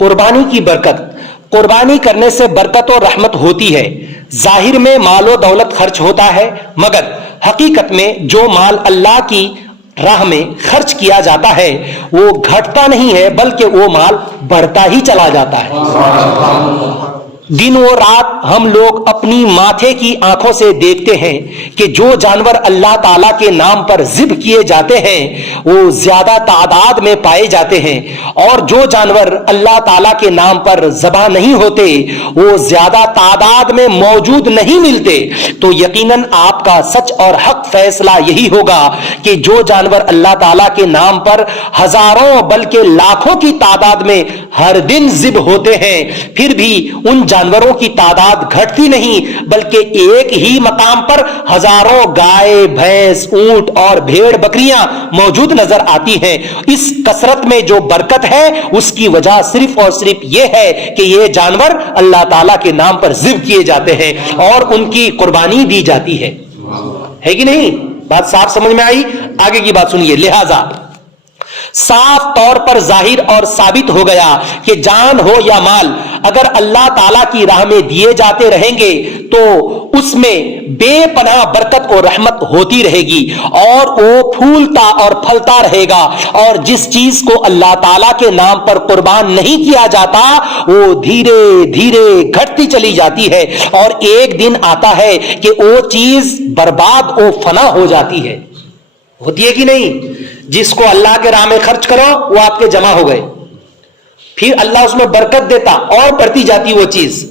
قربانی کی برکت. قربانی کرنے سے برکت اور رحمت ہوتی ہے. ظاہر میں مال و دولت خرچ ہوتا ہے، مگر حقیقت میں جو مال اللہ کی راہ میں خرچ کیا جاتا ہے وہ گھٹتا نہیں ہے، بلکہ وہ مال بڑھتا ہی چلا جاتا ہے. دن و رات ہم لوگ اپنی ماتھے کی آنکھوں سے دیکھتے ہیں کہ جو جانور اللہ تعالیٰ کے نام پر ذبح کیے جاتے ہیں وہ زیادہ تعداد میں پائے جاتے ہیں، اور جو جانور اللہ تعالیٰ کے نام پر ذبح نہیں ہوتے وہ زیادہ تعداد میں موجود نہیں ملتے. تو یقیناً آپ کا سچ اور حق فیصلہ یہی ہوگا کہ جو جانور اللہ تعالیٰ کے نام پر ہزاروں بلکہ لاکھوں کی تعداد میں ہر دن ذبح ہوتے ہیں، پھر بھی ان جانوروں کی تعداد گھٹتی نہیں، بلکہ ایک ہی مقام پر ہزاروں گائے، بھینس، اونٹ اور بھیڑ بکریاں موجود نظر آتی ہیں. اس کثرت میں جو برکت ہے اس کی وجہ صرف اور صرف یہ ہے کہ یہ جانور اللہ تعالیٰ کے نام پر ذبح کیے جاتے ہیں اور ان کی قربانی دی جاتی ہے کہ نہیں؟ بات صاف سمجھ میں آئی؟ آگے کی بات سنیے. لہذا صاف طور پر ظاہر اور ثابت ہو گیا کہ جان ہو یا مال اگر اللہ تعالیٰ کی راہ میں دیے جاتے رہیں گے تو اس میں بے پناہ برکت اور رحمت ہوتی رہے گی، اور وہ پھولتا اور پھلتا رہے گا. اور جس چیز کو اللہ تعالیٰ کے نام پر قربان نہیں کیا جاتا وہ دھیرے دھیرے گھٹتی چلی جاتی ہے، اور ایک دن آتا ہے کہ وہ چیز برباد و فنا ہو جاتی ہے. ہوتی ہے کہ نہیں؟ جس کو اللہ کے راہ میں خرچ کرو وہ آپ کے جمع ہو گئے، پھر اللہ اس میں برکت دیتا اور بڑھتی جاتی وہ چیز.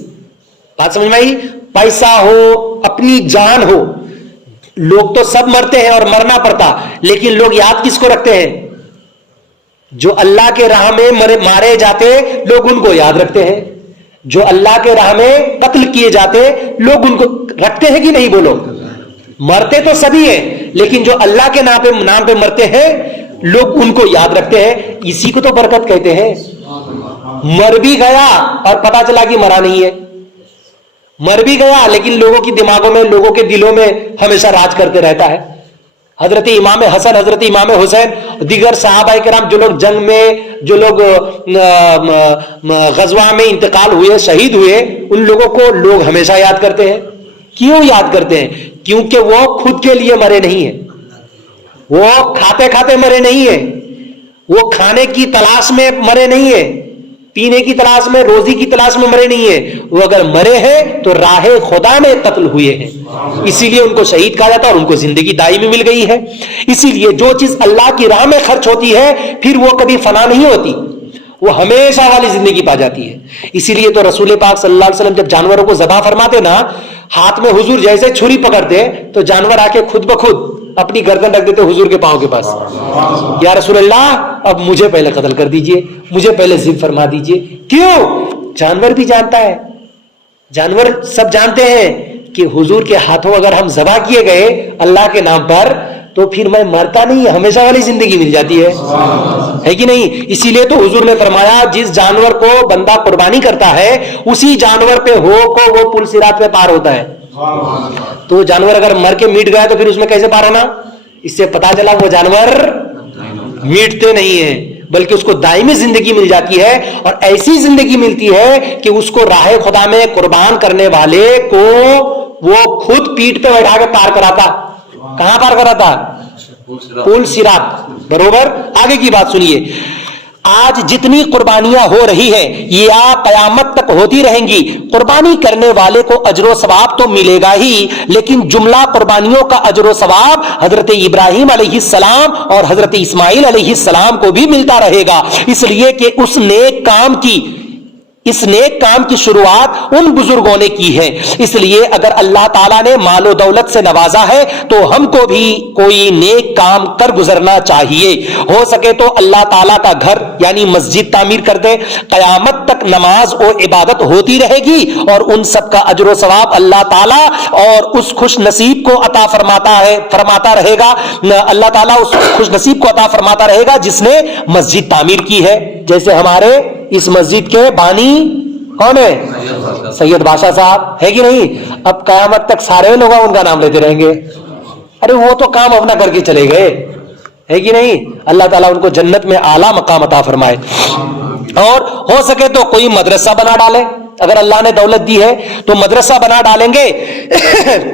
بات سمجھ میں آئی؟ پیسہ ہو، اپنی جان ہو. لوگ تو سب مرتے ہیں اور مرنا پڑتا، لیکن لوگ یاد کس کو رکھتے ہیں؟ جو اللہ کے راہ میں مارے جاتے لوگ ان کو یاد رکھتے ہیں. جو اللہ کے راہ میں قتل کیے جاتے لوگ ان کو رکھتے ہیں کہ نہیں؟ بولو. مرتے تو سبھی ہیں، لیکن جو اللہ کے نام پہ مرتے ہیں لوگ ان کو یاد رکھتے ہیں. اسی کو تو برکت کہتے ہیں. مر بھی گیا اور پتا چلا کہ مرا نہیں ہے. مر بھی گیا لیکن لوگوں کی دماغوں میں، لوگوں کے دلوں میں ہمیشہ راج کرتے رہتا ہے. حضرت امام حسن، حضرت امام حسین، دیگر صحابہ کرام جو لوگ جنگ میں، جو لوگ غزوہ میں انتقال ہوئے، شہید ہوئے، ان لوگوں کو لوگ ہمیشہ یاد کرتے ہیں. کیوں یاد کرتے ہیں؟ کیونکہ وہ خود کے لیے مرے نہیں ہیں، وہ کھاتے کھاتے مرے نہیں ہیں، وہ کھانے کی تلاش میں مرے نہیں ہیں، پینے کی تلاش میں، روزی کی تلاش میں مرے نہیں ہیں. وہ اگر مرے ہیں تو راہ خدا میں قتل ہوئے ہیں، اسی لیے ان کو شہید کہا جاتا ہے اور ان کو زندگی دائمی مل گئی ہے. اسی لیے جو چیز اللہ کی راہ میں خرچ ہوتی ہے پھر وہ کبھی فنا نہیں ہوتی، وہ ہمیشہ والی زندگی پا جاتی ہے. اسی لیے تو رسول پاک صلی اللہ علیہ وسلم جب جانوروں کو ذبح فرماتے نا، ہاتھ میں حضور جیسے چھری پکڑتے تو جانور آ کے خود بخود اپنی گردن رکھ دیتے حضور کے پاؤں کے پاس. یا رسول اللہ اب مجھے پہلے قتل کر دیجئے، مجھے پہلے ذبح فرما دیجئے. کیوں؟ جانور بھی جانتا ہے، جانور سب جانتے ہیں کہ حضور کے ہاتھوں اگر ہم ذبح کیے گئے اللہ کے نام پر تو پھر میں مرتا نہیں، ہمیشہ والی زندگی مل جاتی ہے کہ نہیں؟ اسی لیے تو حضور نے فرمایا جس جانور کو بندہ قربانی کرتا ہے اسی جانور پہ ہو کو وہ پل صراط پہ پار ہوتا ہے. تو جانور اگر مر کے میٹ گیا تو پھر اس میں کیسے پار ہونا؟ اس سے پتا چلا وہ جانور میٹتے نہیں ہیں بلکہ اس کو دائمی زندگی مل جاتی ہے، اور ایسی زندگی ملتی ہے کہ اس کو راہ خدا میں قربان کرنے والے کو وہ خود پیٹ پہ بیٹھا کے پار کراتا. کہاں پار کراتا؟ پل صراط. بروبر. آگے کی بات سنیے. آج جتنی قربانیاں ہو رہی ہیں یا قیامت تک ہوتی رہیں گی، قربانی کرنے والے کو اجر و ثواب تو ملے گا ہی، لیکن جملہ قربانیوں کا اجر و ثواب حضرت ابراہیم علیہ السلام اور حضرت اسماعیل علیہ السلام کو بھی ملتا رہے گا، اس لیے کہ اس نیک کام کی شروعات ان بزرگوں نے کی ہے. اس لیے اگر اللہ تعالیٰ نے مال و دولت سے نوازا ہے تو ہم کو بھی کوئی نیک کام کر گزرنا چاہیے. ہو سکے تو اللہ تعالیٰ کا گھر یعنی مسجد تعمیر کر دے. قیامت تک نماز و عبادت ہوتی رہے گی اور ان سب کا اجر و ثواب اللہ تعالیٰ اور اس خوش نصیب کو عطا فرماتا رہے گا. اللہ تعالیٰ اس خوش نصیب کو عطا فرماتا رہے گا جس نے مسجد تعمیر کی ہے. جیسے ہمارے اس مسجد کے بانی کون ہے؟ سید بادشاہ صاحب ہے کہ نہیں؟ اب قیامت تک سارے لوگ ان کا نام لیتے رہیں گے. ارے وہ تو کام اپنا کر کے چلے گئے، ہے کہ نہیں؟ اللہ تعالیٰ ان کو جنت میں اعلیٰ مقام عطا فرمائے. اور ہو سکے تو کوئی مدرسہ بنا ڈالے، اگر اللہ نے دولت دی ہے تو مدرسہ بنا ڈالیں گے،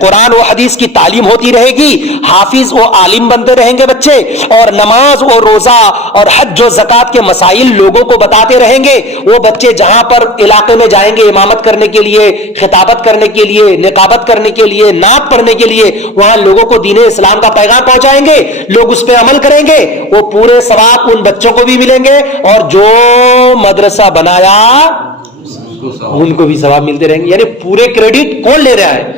قرآن و حدیث کی تعلیم ہوتی رہے گی، حافظ و عالم بنتے رہیں گے بچے، اور نماز و روزہ اور حج و زکات کے مسائل لوگوں کو بتاتے رہیں گے۔ وہ بچے جہاں پر علاقے میں جائیں گے امامت کرنے کے لیے، خطابت کرنے کے لیے، نقابت کرنے کے لیے، نعت پڑھنے کے لیے، وہاں لوگوں کو دین اسلام کا پیغام پہنچائیں گے، لوگ اس پہ عمل کریں گے، وہ پورے ثواب ان بچوں کو بھی ملیں گے، اور جو مدرسہ بنایا ان کو بھی ثواب ملتے رہیں گے۔ یعنی پورے کریڈٹ کون لے رہا ہے؟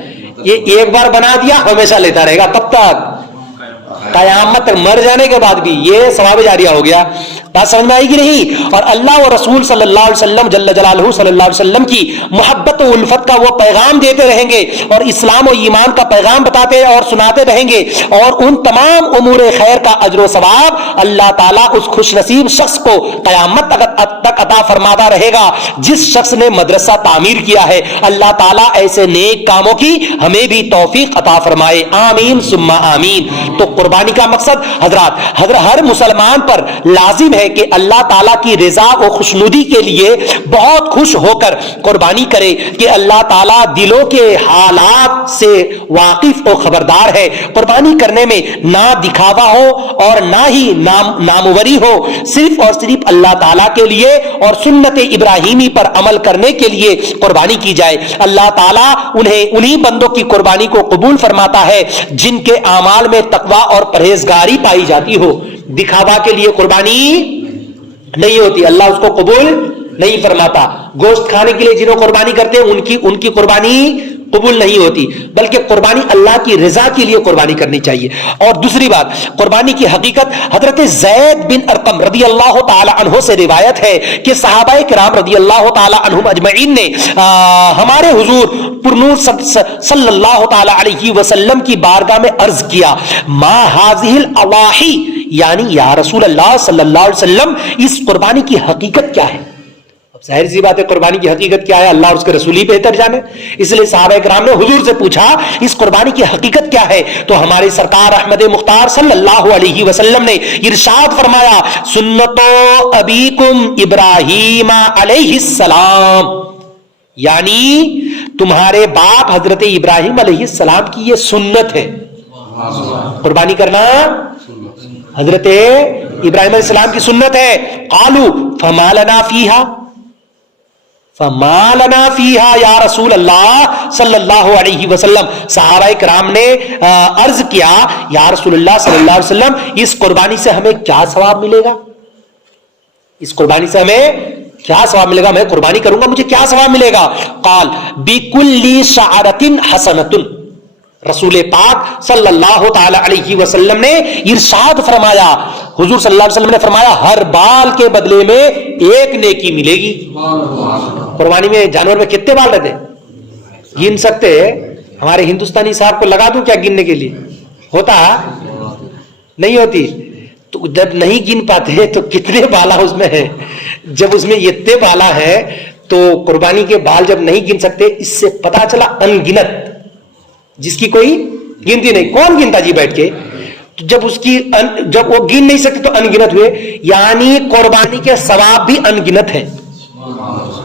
یہ ایک بار بنا دیا ہمیشہ لیتا رہے گا، کب تک؟ قیامت تک، مر جانے کے بعد بھی یہ ثواب جاریہ ہو گیا۔ بات سمجھ میں آئے گی نہیں؟ اور اللہ و رسول صلی اللہ علیہ وسلم جل جلالہ صلی اللہ علیہ وسلم کی محبت و الفت کا وہ پیغام دیتے رہیں گے، اور اسلام و ایمان کا پیغام بتاتے اور سناتے رہیں گے، اور ان تمام امور خیر کا اجر و ثواب اللہ تعالیٰ اس خوش نصیب شخص کو قیامت تک عطا فرماتا رہے گا جس شخص نے مدرسہ تعمیر کیا ہے۔ اللہ تعالیٰ ایسے نیک کاموں کی ہمیں بھی توفیق عطا فرمائے، آمین ثم آمین۔ تو قربانی کا مقصد حضرات ہر مسلمان پر لازم ہے کہ اللہ تعالیٰ کی رضا و خوشنودی کے لیے بہت خوش ہو کر قربانی کرے، کہ اللہ تعالیٰ دلوں کے حالات سے واقف و خبردار ہے۔ قربانی کرنے میں نہ دکھاوا ہو اور نہ ہی ناموری ہو، صرف اور صرف اللہ تعالیٰ کے لیے اور سنت ابراہیمی پر عمل کرنے کے لیے قربانی کی جائے۔ اللہ تعالیٰ انہی بندوں کی قربانی کو قبول فرماتا ہے جن کے اعمال میں تقوی اور پرہیزگاری پائی جاتی ہو۔ دکھاوا کے لیے قربانی نہیں ہوتی، اللہ اس کو قبول نہیں فرماتا۔ گوشت کھانے کے لیے جنہوں قربانی کرتے ہیں ان کی قربانی قبول نہیں ہوتی، بلکہ قربانی اللہ کی رضا کے لیے قربانی کرنی چاہیے۔ اور دوسری بات، قربانی کی حقیقت حضرت زید بن ارقم رضی اللہ تعالی عنہ سے روایت ہے کہ صحابہ کرام رضی اللہ تعالی عنہم اجمعین نے ہمارے حضور پرنور صلی اللہ تعالی علیہ وسلم کی بارگاہ میں عرض کیا، ما هذه الاضاحی، یعنی یا رسول اللہ صلی اللہ علیہ وسلم اس قربانی کی حقیقت کیا ہے؟ ظاہر سی بات ہے قربانی کی حقیقت کیا ہے اللہ اور اس کے رسول ہی بہتر جانے، اس لیے صحابہ کرام نے حضور سے پوچھا اس قربانی کی حقیقت کیا ہے؟ تو ہمارے سرکار احمد مختار صلی اللہ علیہ وسلم نے ارشاد فرمایا، سنت ابیکم ابراہیم علیہ السلام، یعنی تمہارے باپ حضرت ابراہیم علیہ السلام کی یہ سنت ہے، قربانی کرنا حضرت ابراہیم علیہ السلام کی سنت ہے۔ قالوا فما لنا فیہا، فما لنا فیہا یا رسول اللہ صلی اللہ علیہ وسلم، صحابہ کرام نے عرض کیا یا رسول اللہ صلی اللہ علیہ وسلم اس قربانی سے ہمیں کیا ثواب ملے گا؟ اس قربانی سے ہمیں کیا ثواب ملے گا؟ میں قربانی کروں گا، مجھے کیا ثواب ملے گا؟ قال بکل شعرۃ حسنۃ، رسول پاک صلی اللہ تعالی علیہ وسلم نے ارشاد فرمایا، حضور صلی اللہ علیہ وسلم نے فرمایا ہر بال کے بدلے میں ایک نیکی ملے گی۔ قربانی میں جانور میں کتنے بال رہتے گن سکتے؟ ہمارے ہندوستانی صاحب کو لگا دوں کیا گننے کے لیے؟ ہوتا نہیں ہوتی، تو جب نہیں گن پاتے تو کتنے بالا اس میں ہے، جب اس میں اتنے بالا ہے تو قربانی کے بال جب نہیں گن سکتے، اس سے پتا چلا ان گنت، جس کی کوئی گنتی نہیں، کون گنتا جی بیٹھ کے؟ تو جب وہ گن نہیں سکتے تو انگنت ہوئے، یعنی قربانی کے ثواب بھی انگنت ہیں۔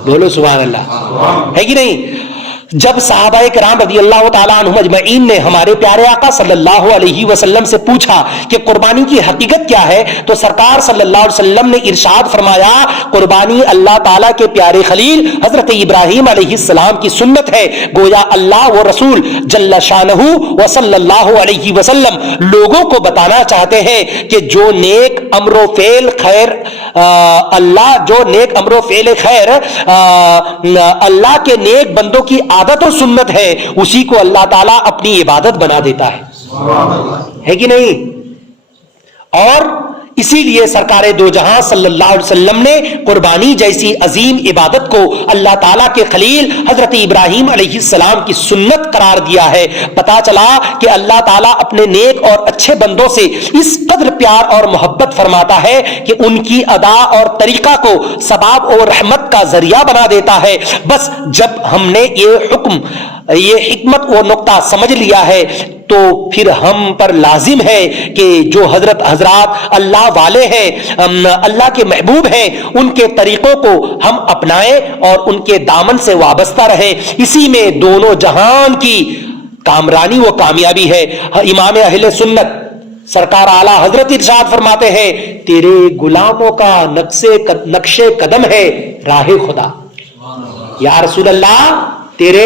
بولو سبحان اللہ، ہے کہ نہیں؟ جب صحابہ کرام رضی اللہ تعالیٰ عنہم اجمعین نے ہمارے پیارے آقا صلی اللہ علیہ وسلم سے پوچھا کہ قربانی کی حقیقت کیا ہے، تو سرکار صلی اللہ علیہ وسلم نے ارشاد فرمایا، قربانی اللہ تعالیٰ کے پیارے خلیل حضرت ابراہیم علیہ السلام کی سنت ہے۔ گویا اللہ و رسول جل شانہ و صلی اللہ علیہ وسلم لوگوں کو بتانا چاہتے ہیں کہ جو نیک امر و فعل خیر اللہ کے نیک بندوں کی عادت و سنت ہے، اسی کو اللہ تعالیٰ اپنی عبادت بنا دیتا ہے کہ نہیں؟ اور اسی لیے سرکار دو جہاں صلی اللہ علیہ وسلم نے قربانی جیسی عظیم عبادت کو اللہ تعالیٰ کے خلیل حضرت ابراہیم علیہ السلام کی سنت قرار دیا ہے۔ پتا چلا کہ اللہ تعالیٰ اپنے نیک اور اچھے بندوں سے اس قدر پیار اور محبت فرماتا ہے کہ ان کی ادا اور طریقہ کو ثواب اور رحمت کا ذریعہ بنا دیتا ہے۔ بس جب ہم نے یہ حکمت و نقطہ سمجھ لیا ہے تو پھر ہم پر لازم ہے کہ جو حضرات اللہ والے ہیں، اللہ کے محبوب ہیں، ان کے طریقوں کو ہم اپنائیں اور ان کے دامن سے وابستہ رہیں. اسی میں دونوں جہان کی کامرانی و کامیابی ہے. امام اہل سنت سرکار اعلیٰ حضرت ارشاد فرماتے ہیں تیرے غلاموں کا نقش قدم ہے راہ خدا. یا رسول اللہ تیرے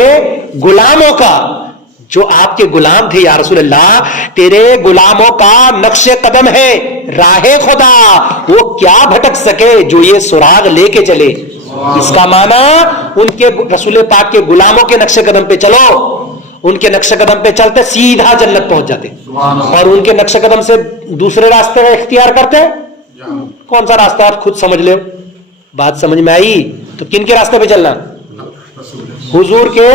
غلاموں کا، جو آپ کے غلام تھے یا رسول اللہ، تیرے غلاموں کا نقش قدم ہے راہ خدا، وہ کیا بھٹک سکے جو یہ سراغ لے کے چلے. اس کا معنی ان کے رسول پاک کے غلاموں کے نقش قدم پہ چلو، ان کے نقش قدم پہ چلتے سیدھا جنت پہنچ جاتے، اور ان کے نقش قدم سے دوسرے راستے کا اختیار کرتے. کون سا راستہ آپ خود سمجھ لو. بات سمجھ میں آئی؟ تو کن کے راستے پہ چلنا؟ حضور کے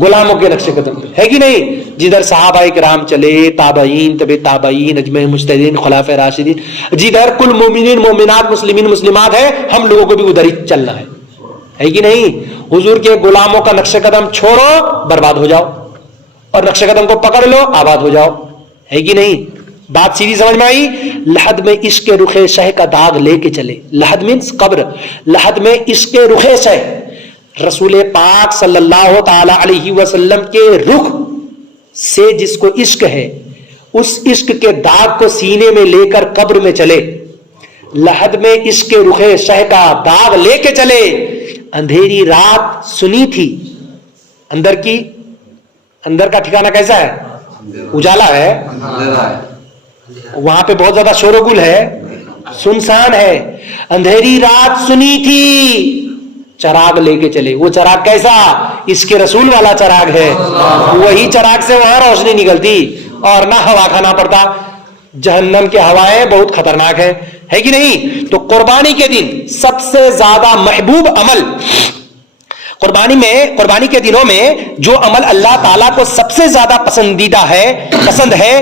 غلاموں کے نقش قدم پہ، ہے کہ نہیں؟ جدھر صحابہ کرام چلے، تابعین، تبع تابعین، اجماع مجتہدین، خلفائے راشدین، جدھر کل مومنین مومنات مسلمین مسلمات ہیں، ہم لوگوں کو بھی ادھر ہی چلنا ہے کہ نہیں؟ حضور کے غلاموں کا نقش قدم چھوڑو برباد ہو جاؤ، اور نقش قدم کو پکڑ لو آباد ہو جاؤ، ہے کہ نہیں؟ بات سیدھی سمجھ میں آئی؟ لحد میں عشق رخ شہ کا داغ لے کے چلے. لحد مینس قبر، لحد میں عشق رخ شہ، رسول پاک صلی اللہ تعالی علیہ وسلم کے رخ سے جس کو عشق ہے، اس عشق کے داغ کو سینے میں لے کر قبر میں چلے. لحد میں عشق رخ شہ کا داغ لے کے چلے. اندھیری رات سنی تھی، اندر کا ٹھکانہ کیسا ہے؟ اجالا ہے، وہاں پہ بہت زیادہ شور و گل ہے، سنسان ہے. اندھیری رات سنی تھی، چراغ لے کے چلے. وہ چراغ کیسا؟ اس کے رسول والا چراغ ہے. وہی چراغ سے وہاں روشنی نکلتی اور نہ ہوا کھانا پڑتا. جہنم کے ہوائیں بہت خطرناک ہے کہ نہیں؟ تو قربانی کے دن سب سے زیادہ محبوب عمل، قربانی کے دنوں میں جو عمل اللہ تعالیٰ کو سب سے زیادہ پسند ہے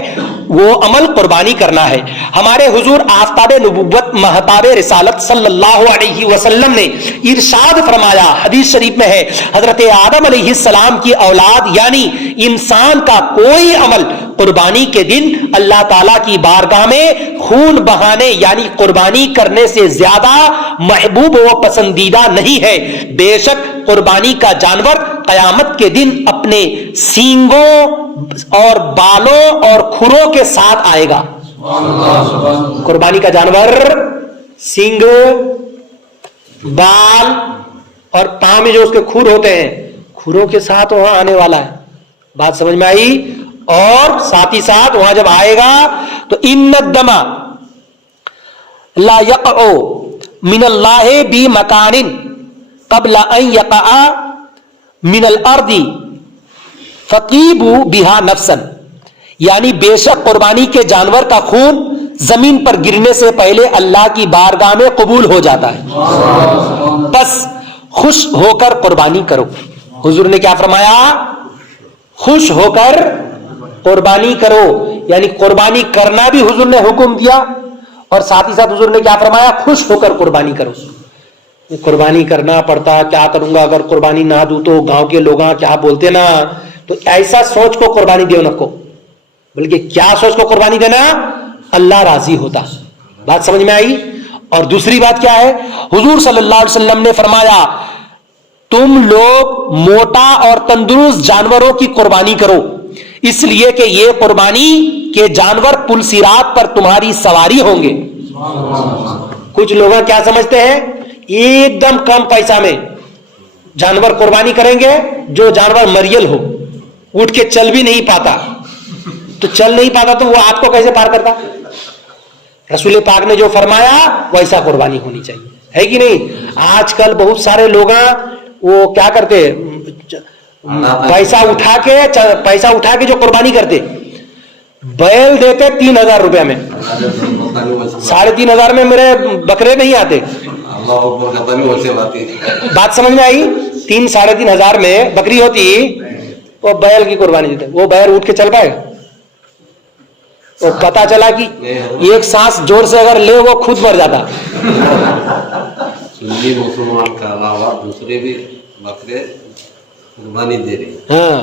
وہ عمل قربانی کرنا ہے. ہمارے حضور آفتاب نبوت مہتاب رسالت صلی اللہ علیہ وسلم نے ارشاد فرمایا، حدیث شریف میں ہے، حضرت آدم علیہ السلام کی اولاد یعنی انسان کا کوئی عمل قربانی کے دن اللہ تعالیٰ کی بارگاہ میں خون بہانے یعنی قربانی کرنے سے زیادہ محبوب و پسندیدہ نہیں ہے. بے شک قربانی کا جانور قیامت کے دن اپنے سینگوں اور بالوں اور کھروں کے ساتھ آئے گا. قربانی کا جانور سینگ، بال اور پاؤں میں جو اس کے کھر ہوتے ہیں، کھروں کے ساتھ وہاں آنے والا ہے. بات سمجھ میں آئی؟ اور ساتھ ہی ساتھ وہاں جب آئے گا تو ان الدم لا یقع من اللہ بمکان قبل ان یقع من الارض فطیبوا بہا نفسا، یعنی بے شک قربانی کے جانور کا خون زمین پر گرنے سے پہلے اللہ کی بارگاہ میں قبول ہو جاتا ہے، بس خوش ہو کر قربانی کرو. حضور نے کیا فرمایا؟ خوش ہو کر قربانی کرو، یعنی قربانی کرنا بھی حضور نے حکم دیا، اور ساتھ ہی ساتھ حضور نے کیا فرمایا؟ خوش ہو کر قربانی کرو. قربانی کرنا پڑتا ہے، کیا کروں گا اگر قربانی نہ دوں تو گاؤں کے لوگ کیا بولتے نا، تو ایسا سوچ کو قربانی دیو نہ کو، بلکہ کیا سوچ کو قربانی دینا؟ اللہ راضی ہوتا. بات سمجھ میں آئی؟ اور دوسری بات کیا ہے؟ حضور صلی اللہ علیہ وسلم نے فرمایا تم لوگ موٹا اور تندرست جانوروں کی قربانی کرو، اس لیے کہ یہ قربانی کے جانور پل صراط پر تمہاری سواری ہوں گے. کچھ لوگ کیا سمجھتے ہیں؟ ایک دم کم پیسہ میں جانور قربانی کریں گے، جو جانور مریل ہو، اٹھ کے چل بھی نہیں پاتا، تو چل نہیں پاتا تو وہ آپ کو کیسے پار کرتا؟ رسول پاک نے جو فرمایا ویسا قربانی ہونی چاہیے، ہے کہ نہیں؟ آج کل بہت سارے لوگ وہ کیا کرتے، پیسہ اٹھا کے جو قربانی کرتے، بیل دیتے 3,000 روپے میں، 3,500 میں میرے بکرے نہیں آتے. بات سمجھ میں آئی؟ 3,500 میں بکری ہوتی، وہ بیل کی قربانی دیتے. وہ بیل اٹھ کے چل پائے گا؟ وہ پتا چلا کہ ایک سانس زور سے اگر لے وہ خود مر جاتا. سنی مسلمان کے علاوہ دوسرے بھی بکرے قربانی دے رہے ہیں. ہاں،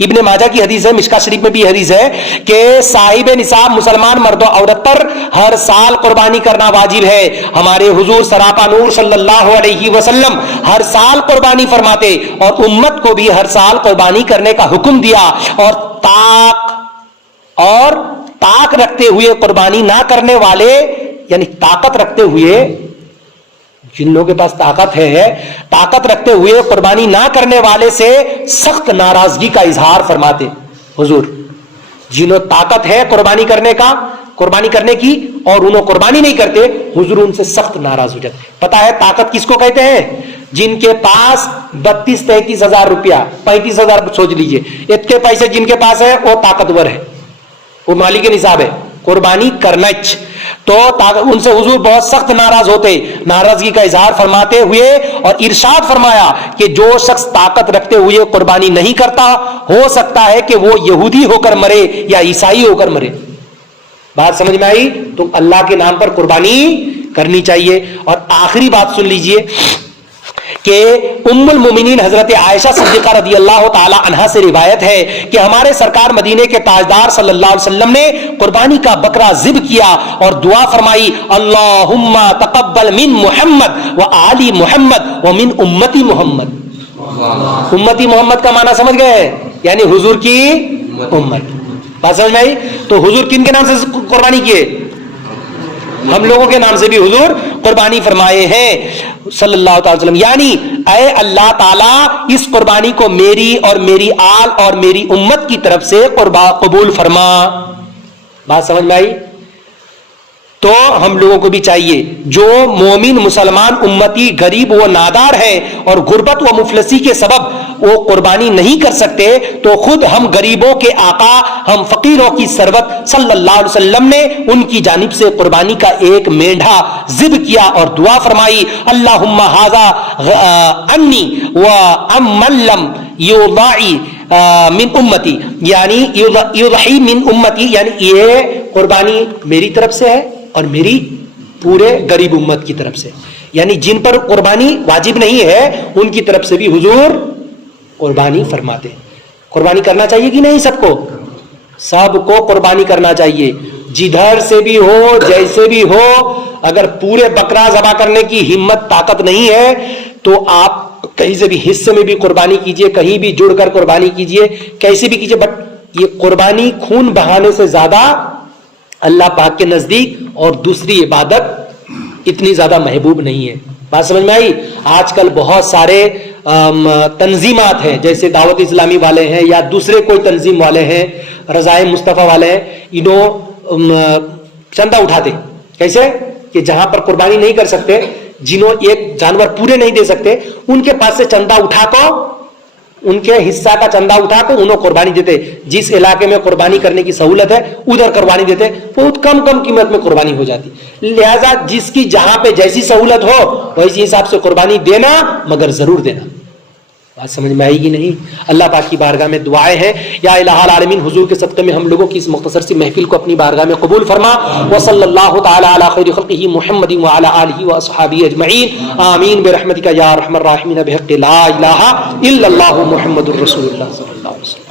ابن ماجہ کی حدیث ہے, مشکا شریف میں بھی حدیث ہے کہ صاحب نصاب مسلمان مرد و عورت پر ہر سال قربانی کرنا واجب ہے. ہمارے حضور سراپا نور صلی اللہ علیہ وسلم ہر سال قربانی فرماتے اور امت کو بھی ہر سال قربانی کرنے کا حکم دیا, اور طاق رکھتے ہوئے قربانی نہ کرنے والے, یعنی طاقت رکھتے ہوئے, جن لوگوں کے پاس طاقت ہے, طاقت رکھتے ہوئے قربانی نہ کرنے والے سے سخت ناراضگی کا اظہار فرماتے حضور. جنہوں طاقت ہے قربانی کرنے کی اور انہوں قربانی نہیں کرتے, حضور ان سے سخت ناراض ہو جاتے. پتا ہے طاقت کس کو کہتے ہیں؟ جن کے پاس 32-33 ہزار روپیہ, 35 ہزار سوچ لیجئے, اتنے پیسے جن کے پاس ہے وہ طاقتور ہے, وہ مالک نصاب ہے, قربانی کرنا. تو ان سے حضور بہت سخت ناراض ہوتے, ناراضگی کا اظہار فرماتے ہوئے اور ارشاد فرمایا کہ جو شخص طاقت رکھتے ہوئے قربانی نہیں کرتا, ہو سکتا ہے کہ وہ یہودی ہو کر مرے یا عیسائی ہو کر مرے. بات سمجھ میں آئی؟ تو اللہ کے نام پر قربانی کرنی چاہیے. اور آخری بات سن لیجئے کہ ام المومنین حضرت عائشہ صدیقہ رضی اللہ تعالی عنہا سے روایت ہے کہ ہمارے سرکار مدینے کے تاجدار صلی اللہ علیہ وسلم نے قربانی کا بکرا ذبح کیا اور دعا فرمائی, اللہم تقبل من محمد و آل محمد و من امتی محمد. امتی محمد کا معنی سمجھ گئے؟ یعنی حضور کی امت. بات سمجھ میں آئی؟ تو حضور کن کے نام سے قربانی کیے؟ ہم لوگوں کے نام سے بھی حضور قربانی فرمائے ہیں صلی اللہ تعالی وسلم. یعنی اے اللہ تعالی اس قربانی کو میری اور میری آل اور میری امت کی طرف سے قبول فرما. بات سمجھ میں آئی؟ تو ہم لوگوں کو بھی چاہیے, جو مومن مسلمان امتی غریب و نادار ہیں اور غربت و مفلسی کے سبب وہ قربانی نہیں کر سکتے, تو خود ہم غریبوں کے آقا, ہم فقیروں کی سرورت صلی اللہ علیہ وسلم نے ان کی جانب سے قربانی کا ایک مینڈھا ذبح کیا اور دعا فرمائی, اللہم ھذا انی و امن لم یضاعی من امتی, یعنی یضحی من امتی, یعنی یہ قربانی میری طرف سے ہے اور میری پورے غریب امت کی طرف سے, یعنی جن پر قربانی واجب نہیں ہے ان کی طرف سے بھی حضور قربانی فرماتے. قربانی کرنا چاہیے کہ نہیں؟ سب کو قربانی کرنا چاہیے, جدھر سے بھی ہو, جیسے بھی ہو. اگر پورے بکرا ذبح کرنے کی ہمت طاقت نہیں ہے تو آپ کہیں سے بھی حصے میں بھی قربانی کیجئے, کہیں بھی جڑ کر قربانی کیجئے, کیسے بھی کیجئے, بٹ یہ قربانی خون بہانے سے زیادہ اللہ پاک کے نزدیک اور دوسری عبادت اتنی زیادہ محبوب نہیں ہے. بات سمجھ میں آئی؟ آج کل بہت سارے تنظیمات ہیں, جیسے دعوت اسلامی والے ہیں یا دوسرے کوئی تنظیم والے ہیں, رضائے مصطفیٰ والے ہیں, انہوں چندہ اٹھاتے. کیسے کہ جہاں پر قربانی نہیں کر سکتے, جنہوں ایک جانور پورے نہیں دے سکتے, ان کے پاس سے چندہ اٹھا کو, ان کے حصہ کا چندہ اٹھا کو انہوں قربانی دیتے. جس علاقے میں قربانی کرنے کی سہولت ہے ادھر قربانی دیتے, بہت کم قیمت میں قربانی ہو جاتی. لہذا جس کی جہاں پہ جیسی سہولت ہو ویسی حساب سے قربانی دینا, مگر ضرور دینا. بات سمجھ میں آئی گی نہیں؟ اللہ پاک کی بارگاہ میں دعائیں ہیں, یا الہ العالمین حضور کے صدقے میں ہم لوگوں کی اس مختصر سی محفل کو اپنی بارگاہ میں قبول فرما. وصلی اللہ تعالی علی خیر خلقہ محمد وعلی آلہ واصحابہ اجمعین, آمین برحمتک یا ارحم الراحمین, بحق لا الہ الا اللہ محمد الرسول اللہ صلی اللہ علیہ وسلم.